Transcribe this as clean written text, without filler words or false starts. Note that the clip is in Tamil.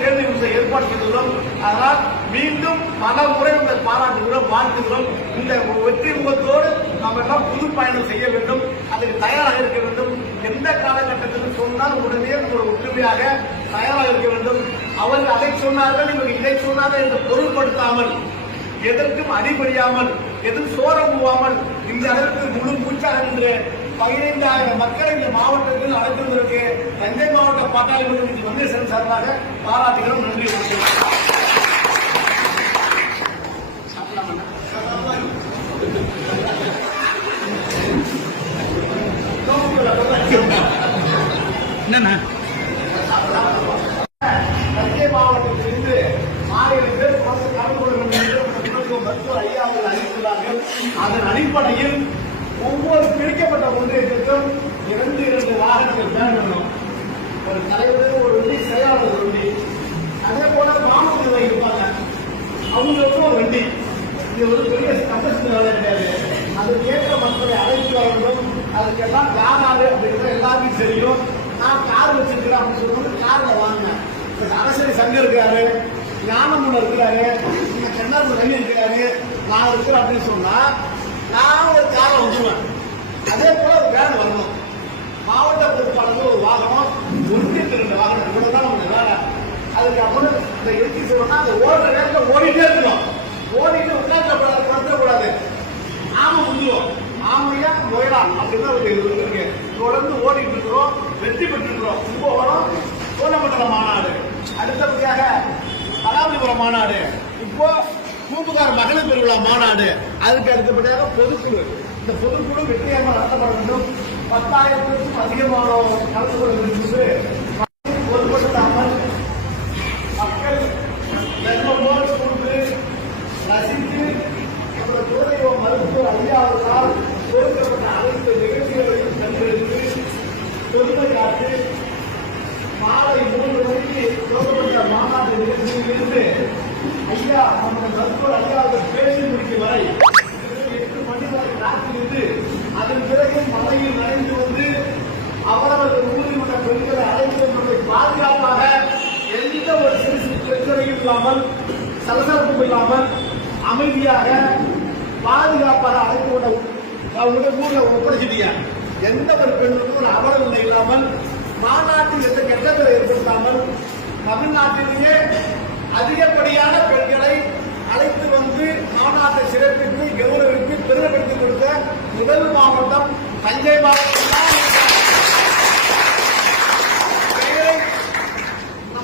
தேர்தல் ஏற்பாடு செய்துள்ளோம். அதனால் மீண்டும் பல முறை உங்கள் பாராட்டுகிறோம், வாழ்த்துகிறோம். இந்த வெற்றி முகத்தோடு நாம் எல்லாம் புது பயணம் செய்ய வேண்டும், அதுக்கு தயாராக இருக்க வேண்டும். எந்த காலகட்டத்தில் சொன்னால் உடனே நம்ம ஒற்றுமையாக தயாராக இருக்க வேண்டும். அவர்கள் அதை சொன்னார்கள், இவர்கள் இதை சொன்னார்கள் என்று பொருட்படுத்தாமல், எதற்கும் அடிபடியாமல், எதுவும் சோரம் போவாமல் இந்த அளவுக்கு முழு மூச்சாக இன்று 15,000 மக்களை இந்த மாவட்டத்தில் அழைப்பதற்கு தஞ்சை மாவட்ட பாட்டாளி வந்தேசன் சார்பாக பாராட்டுகிறோம். நன்றி. என்னண்ணா தஞ்சை மாவட்டத்திலிருந்து 1000 பேர் கலந்து கொள்ள வேண்டும் என்று மருத்துவர் ஐயா அவர்கள் அறிவித்துள்ளார்கள். அதன் அடிப்படையில் ஒவ்வொரு பிரிக்கப்பட்ட ஒன்றியத்திற்கும் 2 வாகனங்கள் வேண்டும். ஒரு தலைவர், ஒரு வண்டி, செயலாளர் வண்டி. அதே போல மாமூல் இருப்பாங்க, அவங்களுக்கும் ஒரு வண்டி. இது ஒரு பெரிய கஷ்டத்துக்கு வேலை கிடையாது. அதுக்கேற்ற மக்களை அழைத்து வர வேண்டும். அதுக்கெல்லாம் காராது அப்படிங்கிறது எல்லாருக்கும் தெரியும். நான் கார் வச்சிருக்கிறேன் அப்படின்னு சொல்லும்போது கார்ல வாங்கினேன். அரசியல் சங்கம் இருக்காரு, ஞானமுள்ள இருக்கிறாரு, நீங்க தென்னார்மலை இருக்கிறாரு, நான் இருக்கிறேன் அப்படின்னு சொன்னா நான் ஒரு காரை வந்துடுவேன். அதே போல ஒரு வேன் வரணும். மாவட்ட பொறுப்பாளர்கள் ஒரு வாகனம், ஒன்றியத்தில் 2 வாகனம், இவ்வளவுதான் அவங்க வேலை. அதுக்கு அப்புறம் இந்த எழுச்சி செய்யணும்னா அந்த ஓடுற நேரத்தில் ஓடிட்டே இருக்கணும். ஓடிட்டு உட்கார்ந்துடக்கூடாது. ஆமை முடியும், ஆமையா நோயலா அப்படின்னு இருக்கு. தொடர்ந்து ஓடிட்டு இருக்கிறோம், வெற்றி பெற்றிருக்கிறோம். கும்பகோணம் சோழமண்டல மாநாடு, அடுத்தபடியாக கலாபதிபுரம் மாநாடு, இப்போ பூம்புகார் மகளிர் பெருவிழா மாநாடு, அதுக்கு அடுத்தபடியாக பொதுக்குழு. இந்த பொதுக்குழு வெற்றியாக நடத்தப்பட வேண்டும். 10,000க்கும் அதிகமானோர் கலந்து கொள்ள வேண்டும். பொதுப்படுத்தாமல் மக்கள் ஜென்மோடு கூர்ந்து ரசித்து துறையோ மருத்துவர் ஐயா அவர்களால் கொடுக்கப்பட்ட அனைத்து நிகழ்ச்சிகளையும் கண்டெடுத்து பொறுமை காத்து மாலை 3 மணிக்கு கொடுக்கப்பட்ட மாநாட்டு நிகழ்ச்சியில் இருந்து ஐயா நம்முடைய மருத்துவர் ஐயா அவர்கள் பேசி முடிக்கும் வரை 8 மணி வரை காத்திருந்து அதன் பிறகு மலையில் நனைந்து வந்து அவரவர்கள் ஊரில் உள்ள பெண்களை அழைத்து நம்மை பாதுகாப்பாக எந்த ஒரு சிறு சிறு பிரச்சனையும் இல்லாமல், சலசலப்பும் இல்லாமல், அமைதியாக பாதுகாப்பாக அழைத்து கொண்ட அவங்களுடைய ஊர்ல ஒப்படைச்சிட்டீங்க. எந்த ஒரு பெண்ணுக்கும் ஒரு அவலம் இல்லாமல், மாநாட்டில் எந்த கெட்டங்களை ஏற்படுத்தாமல், தமிழ்நாட்டிலேயே அதிகப்படியான பெண்களை அழைத்து வந்து மாநாட்டை சிறப்பித்து கௌரவித்து பெருமைப்படுத்திக் கொடுத்த முதல் மாவட்டம் தஞ்சை மாவட்டம்.